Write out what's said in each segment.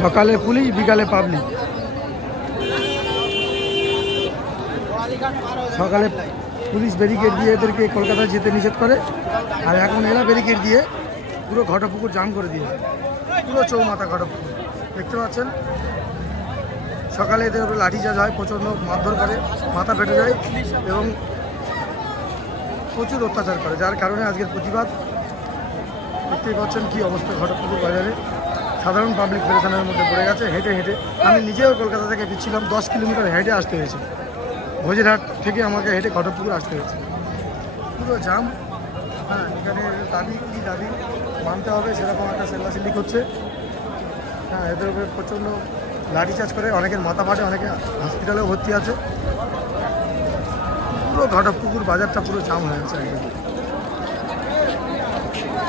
সকালে পুলিশ, বিকালে পাবলিক। সকালে পুলিশ ব্যারিকেড দিয়ে এদেরকে কলকাতায় যেতে নিষেধ করে, আর এখন এরা ব্যারিকেড দিয়ে পুরো ঘটপুকুর জাম করে দিয়েছে, পুরো চৌমাথা ঘটপুকুর দেখতে পাচ্ছেন। সকালে এদের উপরে লাঠিচার্জ হয়, প্রচণ্ড মারধর করে, মাথা ফেটে যায় এবং প্রচুর অত্যাচার করে, যার কারণে আজকের প্রতিবাদ। দেখতেই পাচ্ছেন কী অবস্থা ঘটপুকুর বাজারে, সাধারণ পাবলিক পেরেশানের মধ্যে পড়ে গেছে। হেঁটে হেঁটে আমি নিজেও কলকাতা থেকে ফিরছিলাম, 10 কিলোমিটার হেঁটে আসতে হয়েছে, ভোজেরহাট থেকে আমাকে হেঁটে ঘটপুকুর আসতে হয়েছে, পুরো জাম। হ্যাঁ, এখানে দাবি কী দাবি মানতে হবে সেরকম একটা চিল্লাচিল্লি করছে। হ্যাঁ, এদের উপরে প্রচণ্ড লাঠিচার্জ করে, অনেকের মাথা ফাটে, অনেকে হসপিটালেও ভর্তি আছে। পুরো ঘটপুকুর বাজারটা পুরো জাম হয়ে গেছে একদম।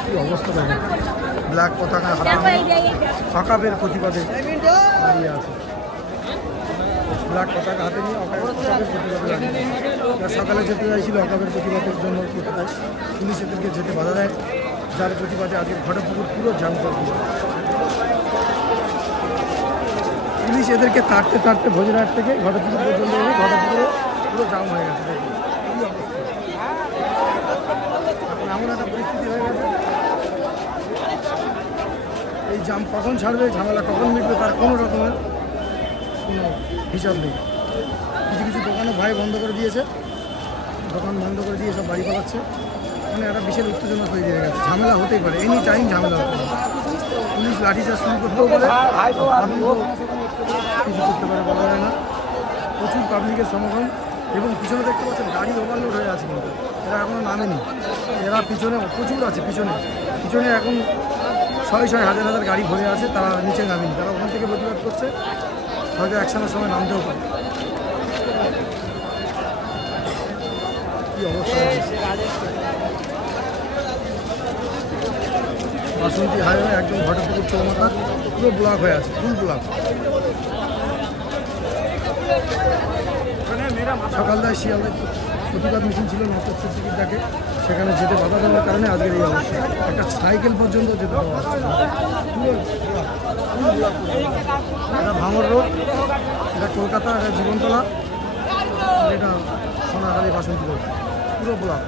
কী অবস্থা দেখেন, ব্ল্যাক পতাকা হাতে অকাবের প্রতিবাদে দাঁড়িয়ে আছে, ব্ল্যাক পতাকা হাতে নিয়ে অকাবের প্রতিবাদে দাঁড়িয়ে। সকালে যেতে চাইছিল অকাবের প্রতিবাদের জন্য পুলিশ এদেরকে যেতে বাধা দেয়, যার প্রতিবাদে আজকে ঘটপুকুর পুরো জাম করে দিল। পুলিশ এদেরকে তাড়তে তাড়তে ভোজেরহাট থেকে ঘটপুকুর পর্যন্ত এনে ঘটপুকুরে পুরো জাম হয়ে গেছে। দেখুন কী অবস্থা, এখন এমন একটা পরিস্থিতি হয়ে গেছে, এই জাম কখন ছাড়বে, ঝামেলা কখন মিটবে, তার কোনো রকমের কোনো হিসাব নেই। কিছু কিছু দোকানও ভাই বন্ধ করে দিয়েছে, দোকান বন্ধ করে দিয়ে সব বাড়ি পালাচ্ছে। মানে একটা বিশাল উত্তেজনা তৈরি হয়ে গেছে, ঝামেলা হতেই পারে, এনি টাইম ঝামেলা হতে পারে। পুলিশ লাঠিচার্জ শুরু করতেও পারে, কিছু করতে পারে বলা যায় না। প্রচুর পাবলিকের সমাগম এবং পিছনে দেখতে পাচ্ছেন গাড়ি ওভারলোড হয়ে আছে, কিন্তু এরা এখনও নামেনি। এরা পিছনে প্রচুর আছে, পিছনে এখন শয়ে হাজার হাজার গাড়ি ভরে আছে, তারা নিচে নামেনি, তারা ওখান থেকে প্রতিবাদ করছে, হয়তো অ্যাকশনের সময় নামতেও পারে। কী অবস্থা, বাসন্তী হাইওয়ে একদম ঘটপুকুর চৌমাথা পুরো ব্লক হয়ে আছে, ফুল ব্লক। সকালবেলায় শিয়ালদায় প্রতিবাদ মিছিল ছিল নর্থ টিকিট ডাকে, সেখানে যেতে বাধা দেওয়ার কারণে আজকের এই অবস্থা। একটা সাইকেল পর্যন্ত যেতে দেওয়া হচ্ছে, এটা ভাঙর রোড, এটা কলকাতা, এটা জীবনতলা, এটা সোনাখালী বাসন্তী রোড, পুরো ব্লক।